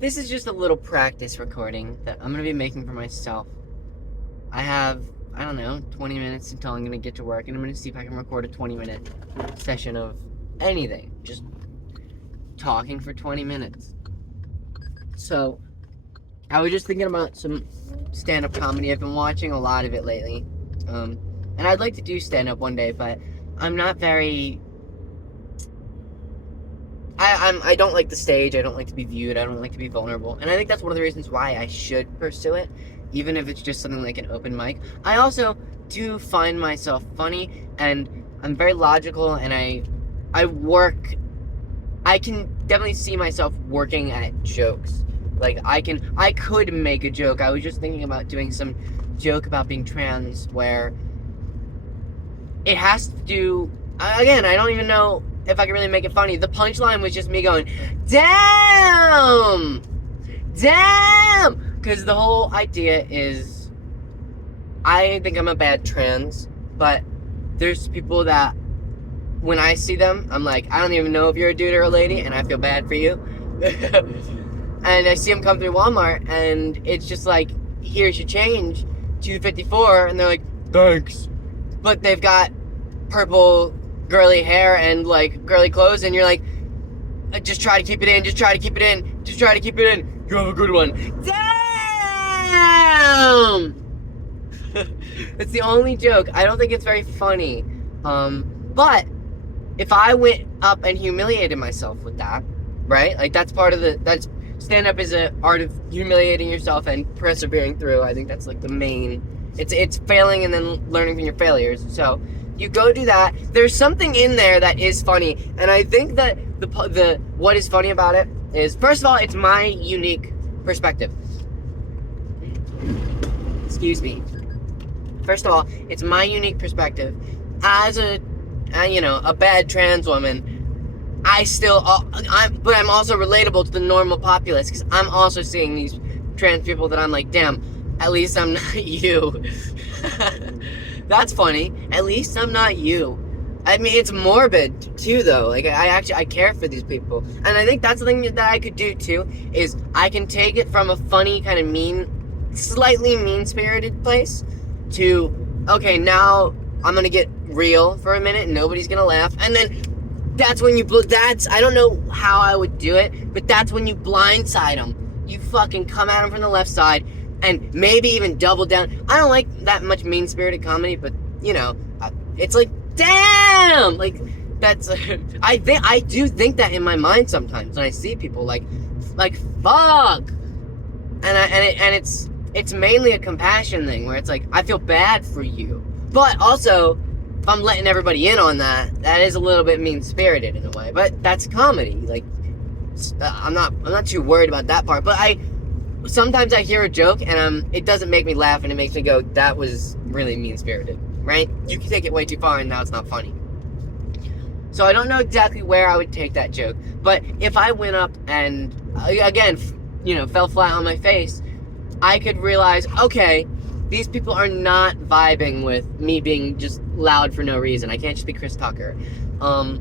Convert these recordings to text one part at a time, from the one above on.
This is just a little practice recording that I'm gonna be making for myself. I have, I don't know, 20 minutes until I'm gonna get to work, and I'm gonna see if I can record a 20-minute session of anything. Just talking for 20 minutes. So, I was just thinking about some stand-up comedy. I've been watching a lot of it lately. And I'd like to do stand-up one day, but I'm not very... I don't like the stage. I don't like to be viewed. I don't like to be vulnerable. And I think that's one of the reasons why I should pursue it, even if it's just something like an open mic. I also do find myself funny, and I'm very logical, and I work... I can definitely see myself working at jokes. Like, I could make a joke. I was just thinking about doing some joke about being trans where it has to do... Again, I don't even know if I can really make it funny. The punchline was just me going, damn! Damn! Because the whole idea is, I think I'm a bad trans, but there's people that, when I see them, I'm like, I don't even know if you're a dude or a lady, and I feel bad for you. And I see them come through Walmart, and it's just like, here's your change, $2.54, and they're like, thanks. But they've got purple girly hair and like girly clothes, and you're like, just try to keep it in, just try to keep it in, just try to keep it in. You have a good one. Damn! It's the only joke. I don't think it's very funny. But if I went up and humiliated myself with that, right? Like, that's part of that's stand-up is an art of humiliating yourself and persevering through. I think that's like the main, it's failing and then learning from your failures. So you go do that. There's something in there that is funny, and I think that the what is funny about it is, first of all, it's my unique perspective. Excuse me. First of all, it's my unique perspective as a bad trans woman. But I'm also relatable to the normal populace, because I'm also seeing these trans people that I'm like, damn, at least I'm not you. That's funny. At least I'm not you. I mean, it's morbid too, though. Like, I care for these people, and I think that's the thing that I could do too. Is I can take it from a funny, kind of slightly mean-spirited place to, okay, now I'm gonna get real for a minute, and nobody's gonna laugh, and then that's when you I don't know how I would do it, but that's when you blindside them. You fucking come at them from the left side, and maybe even double down. I don't like that much mean-spirited comedy, but, it's like, damn! Like, that's... I do think that in my mind sometimes when I see people, like fuck! And it's mainly a compassion thing, where it's like, I feel bad for you. But also, if I'm letting everybody in on that, that is a little bit mean-spirited in a way. But that's comedy. Like, I'm not too worried about that part. But sometimes I hear a joke, and it doesn't make me laugh, and it makes me go, that was really mean-spirited, right? You can take it way too far, and now it's not funny. So I don't know exactly where I would take that joke. But if I went up and, again, fell flat on my face, I could realize, okay, these people are not vibing with me being just loud for no reason. I can't just be Chris Tucker. But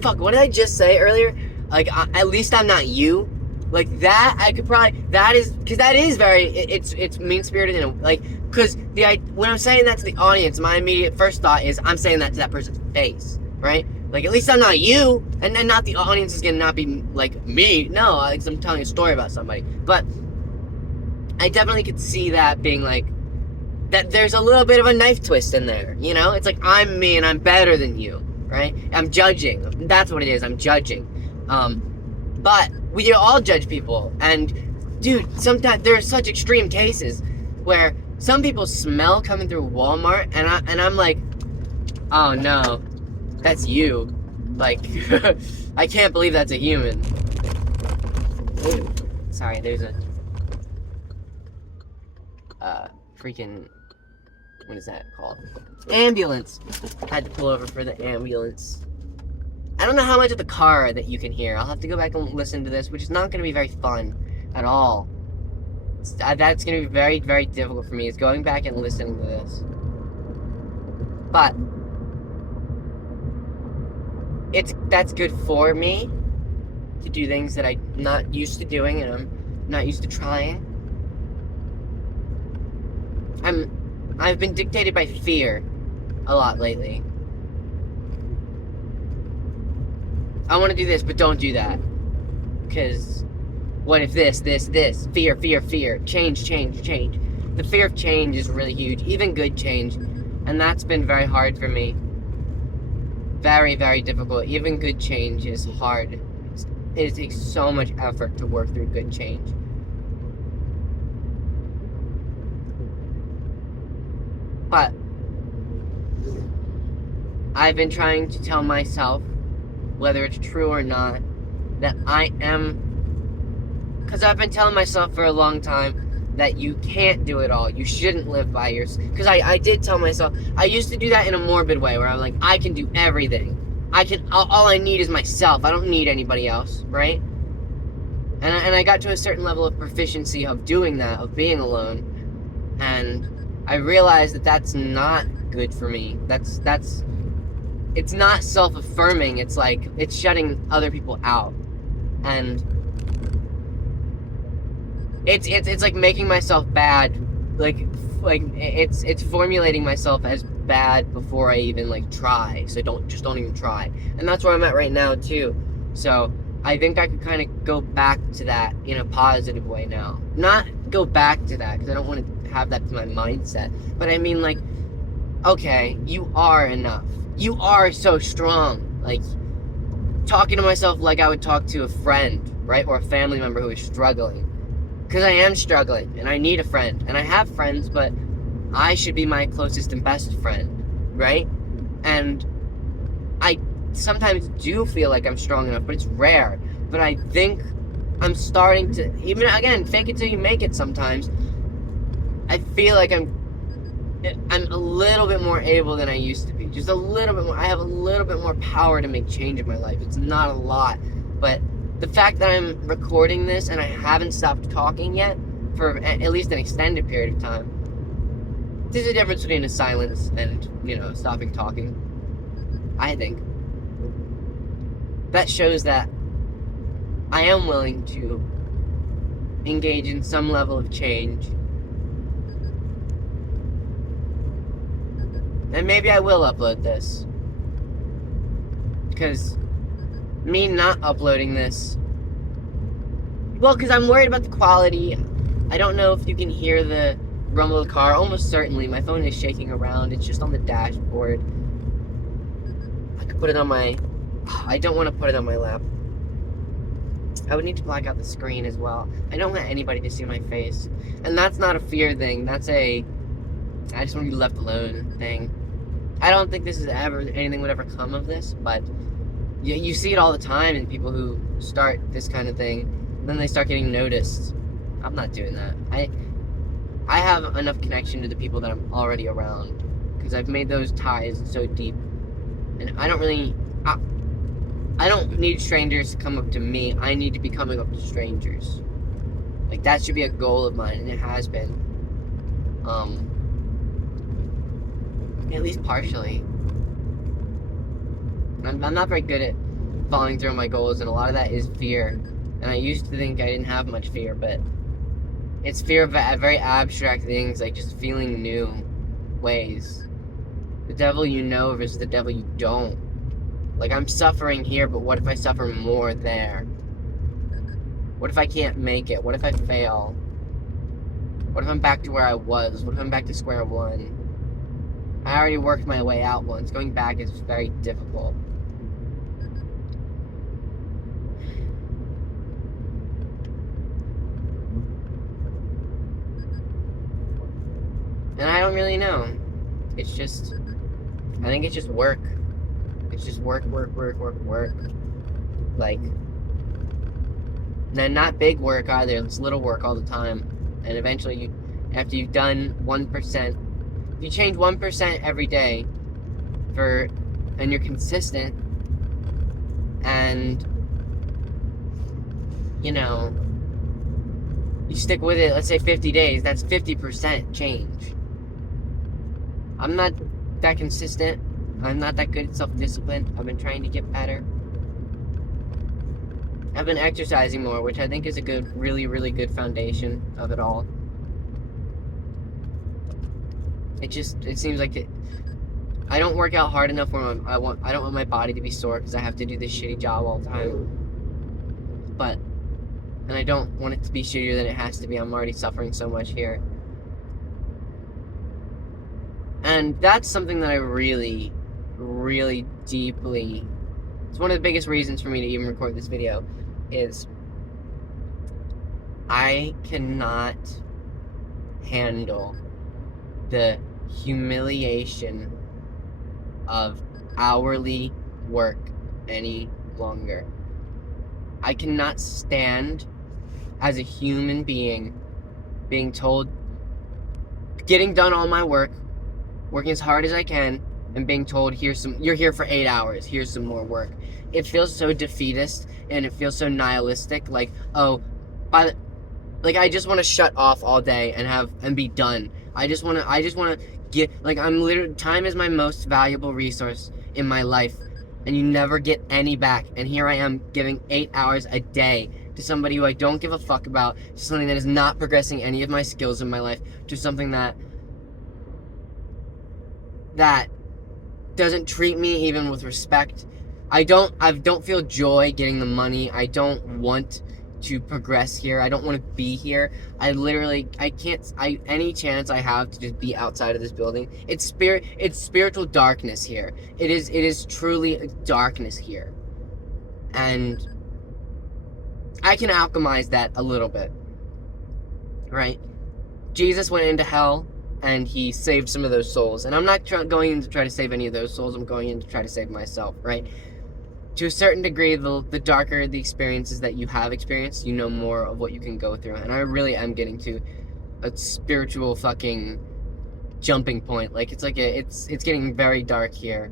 fuck, what did I just say earlier? Like, at least I'm not you. Like, that, I could probably, because that is very, it's mean-spirited, and, like, because when I'm saying that to the audience, my immediate first thought is, I'm saying that to that person's face, right? Like, at least I'm not you, and then not the audience is gonna not be, like, me. No, like, I'm telling a story about somebody. But I definitely could see that being, like, that there's a little bit of a knife twist in there, It's like, I'm me, and I'm better than you, right? I'm judging. That's what it is, I'm judging. But we all judge people, and, dude, sometimes there are such extreme cases where some people smell coming through Walmart, and I'm like, oh, no. That's you. Like, I can't believe that's a human. Ooh. Sorry, there's a... freaking... What is that called? Ambulance! I had to pull over for the ambulance. I don't know how much of the car that you can hear. I'll have to go back and listen to this, which is not going to be very fun at all. That's going to be very, very difficult for me, is going back and listening to this. But that's good for me to do things that I'm not used to doing and I'm not used to trying. I've been dictated by fear a lot lately. I want to do this, but don't do that. Because what if this? Fear, fear, fear. Change, change, change. The fear of change is really huge, even good change. And that's been very hard for me. Very, very difficult. Even good change is hard. It takes so much effort to work through good change. But I've been trying to tell myself, whether it's true or not, that I am... Because I've been telling myself for a long time that you can't do it all. You shouldn't live by yours. Because I did tell myself, I used to do that in a morbid way, where I'm like, I can do everything. All I need is myself. I don't need anybody else, right? And I got to a certain level of proficiency of doing that, of being alone. And I realized that that's not good for me. It's not self-affirming. It's like, it's shutting other people out. And it's like making myself bad. Like it's formulating myself as bad before I even like try. So don't even try. And that's where I'm at right now too. So I think I could kind of go back to that in a positive way now. Not go back to that, because I don't want to have that as my mindset. But I mean, like, okay, you are enough. You are so strong. Like, talking to myself like I would talk to a friend, right? Or a family member who is struggling. Because I am struggling, and I need a friend. And I have friends, but I should be my closest and best friend, right? And I sometimes do feel like I'm strong enough, but it's rare. But I think I'm starting to, even again, fake it till you make it sometimes. I feel like I'm a little bit more able than I used to be. Just a little bit more. I have a little bit more power to make change in my life. It's not a lot, but the fact that I'm recording this and I haven't stopped talking yet for at least an extended period of time, there's a difference between a silence and, stopping talking. I think that shows that I am willing to engage in some level of change. And maybe I will upload this. Because me not uploading this... Well, because I'm worried about the quality. I don't know if you can hear the rumble of the car. Almost certainly. My phone is shaking around. It's just on the dashboard. I could put it on my... I don't want to put it on my lap. I would need to black out the screen as well. I don't want anybody to see my face. And that's not a fear thing. That's a... I just want to be left alone thing. I don't think anything would ever come of this, but you see it all the time in people who start this kind of thing, then they start getting noticed. I'm not doing that. I have enough connection to the people that I'm already around, because I've made those ties so deep, and I don't need strangers to come up to me. I need to be coming up to strangers. Like, that should be a goal of mine, and it has been. At least partially. I'm not very good at following through on my goals, and a lot of that is fear. And I used to think I didn't have much fear, but it's fear of very abstract things, like just feeling new ways. The devil you know versus the devil you don't. Like, I'm suffering here, but what if I suffer more there? What if I can't make it? What if I fail? What if I'm back to where I was? What if I'm back to square one? I already worked my way out once. Going back is very difficult. And I don't really know. It's just... I think it's just work. It's just work. Like... And not big work either. It's little work all the time. And eventually, after you've done 1%... If you change 1% every day, and you're consistent, and, you stick with it, let's say 50 days, that's 50% change. I'm not that consistent, I'm not that good at self-discipline. I've been trying to get better. I've been exercising more, which I think is a good, really, really good foundation of it all. It seems like I don't work out hard enough when I don't want my body to be sore because I have to do this shitty job all the time. And I don't want it to be shittier than it has to be. I'm already suffering so much here. And that's something that I really, really deeply... It's one of the biggest reasons for me to even record this video, is I cannot handle the humiliation of hourly work any longer. I cannot stand, as a human being, being told, getting done all my work, working as hard as I can, and being told, you're here for 8 hours, here's some more work. It feels so defeatist, and it feels so nihilistic, like, I just want to shut off all day and be done. I just want to get, time is my most valuable resource in my life, and you never get any back, and here I am giving 8 hours a day to somebody who I don't give a fuck about, to something that is not progressing any of my skills in my life, to something that doesn't treat me even with respect. I don't feel joy getting the money. I don't want to progress here. I don't want to be here. Any chance I have to just be outside of this building, it's spiritual darkness here. It is truly darkness here. And I can alchemize that a little bit. Right? Jesus went into hell and he saved some of those souls. And I'm not going in to try to save any of those souls. I'm going in to try to save myself, right? To a certain degree, the darker the experiences that you have experienced, you know more of what you can go through. And I really am getting to a spiritual fucking jumping point. It's getting very dark here.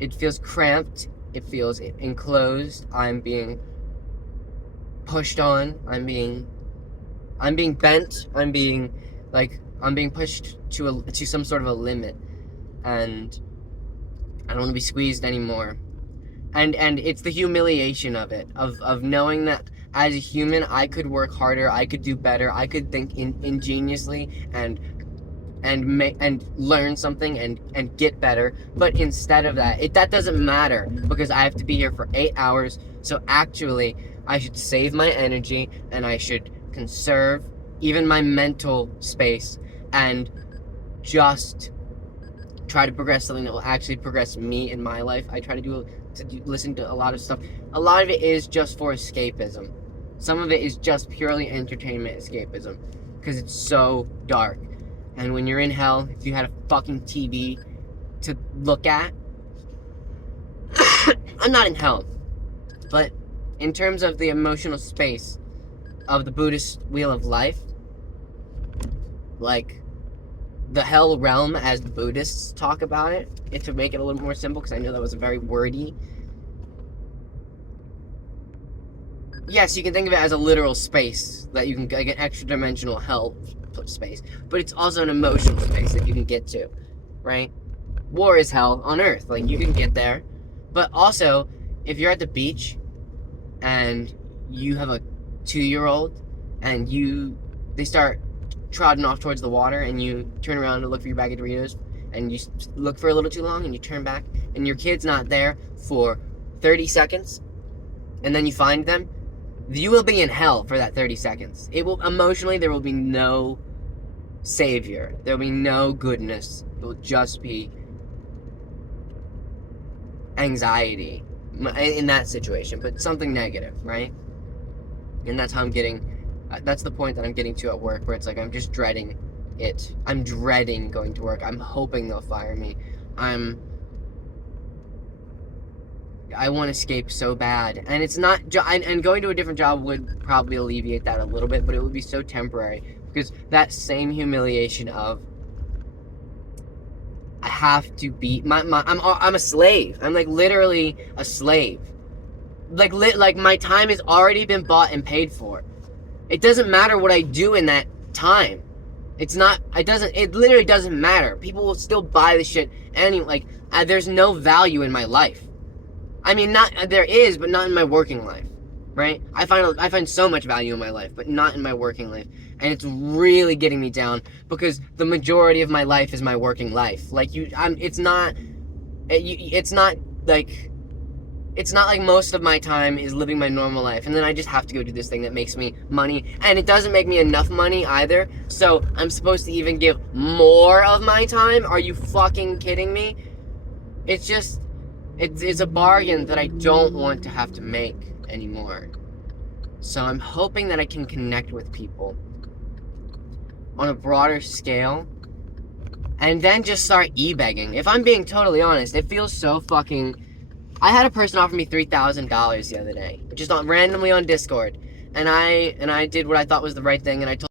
It feels cramped. It feels enclosed. I'm being pushed on. I'm being bent. I'm being pushed to some sort of a limit, and I don't want to be squeezed anymore. And it's the humiliation of it, of knowing that as a human I could work harder, I could do better, I could think ingeniously and learn something and get better, but instead of that, that doesn't matter because I have to be here for 8 hours. So actually, I should save my energy and I should conserve even my mental space and just try to progress something that will actually progress me in my life. I try to listen to a lot of stuff. A lot of it is just for escapism. Some of it is just purely entertainment escapism because it's so dark. And when you're in hell, if you had a fucking TV to look at, I'm not in hell, but in terms of the emotional space of the Buddhist wheel of life, like the hell realm as the Buddhists talk about it, to make it a little more simple, because I know that was a very wordy. Yes, you can think of it as a literal space that you can, like an extra dimensional hell space, but it's also an emotional space that you can get to, right? War is hell on earth, like you can get there, but also if you're at the beach and you have a 2-year-old and they start trotting off towards the water and you turn around to look for your bag of Doritos and you look for a little too long and you turn back and your kid's not there for 30 seconds and then you find them, you will be in hell for that 30 seconds. It will, emotionally, there will be no savior. There will be no goodness. It will just be anxiety in that situation, but something negative, right? And that's how that's the point that I'm getting to at work, where it's like I'm just dreading it. I'm dreading going to work. I'm hoping they'll fire me. I want to escape so bad, and it's not. And going to a different job would probably alleviate that a little bit, but it would be so temporary because that same humiliation of I have to be I'm a slave. I'm like literally a slave. Like my time has already been bought and paid for. It doesn't matter what I do in that time. It literally doesn't matter. People will still buy the shit anyway. Like, there's no value in my life. I mean, there is, but not in my working life, right? I find so much value in my life, but not in my working life, and it's really getting me down because the majority of my life is my working life. Like it's not like most of my time is living my normal life, and then I just have to go do this thing that makes me money, and it doesn't make me enough money either, so I'm supposed to even give more of my time? Are you fucking kidding me? It's just, it's a bargain that I don't want to have to make anymore. So I'm hoping that I can connect with people on a broader scale, and then just start e-begging. If I'm being totally honest, it feels so fucking... I had a person offer me $3,000 the other day, just randomly on Discord, and I did what I thought was the right thing, and I told